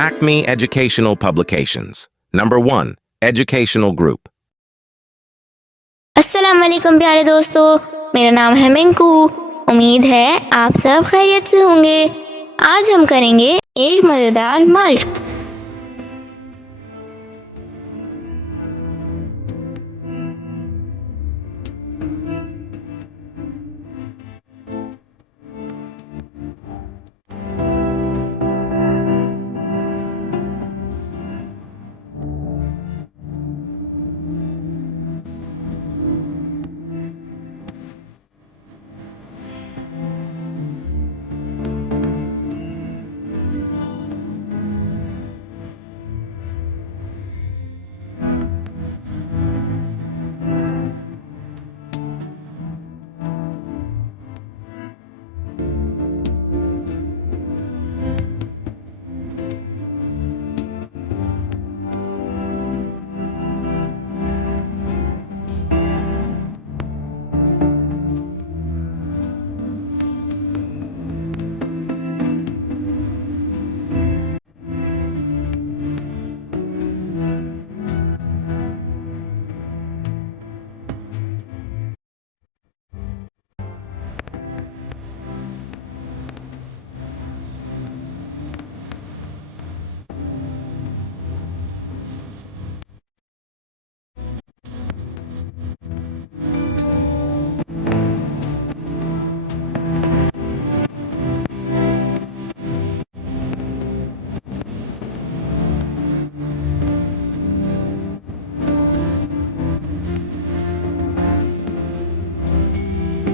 Acme Educational Publications. Number 1. Educational Group. अस्सलाम वालेकुम प्यारे दोस्तों, मेरा नाम है मिंकू। उम्मीद है आप सब खैरियत से होंगे। आज हम करेंगे एक मज़ेदार मश्क।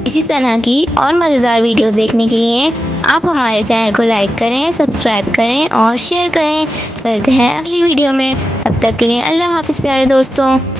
इसी तरह की और मज़ेदार वीडियो देखने के लिए आप हमारे चैनल को लाइक करें, सब्सक्राइब करें और शेयर करें। मिलते हैं अगली वीडियो में, तब तक के लिए अल्लाह हाफ़िज़ प्यारे दोस्तों।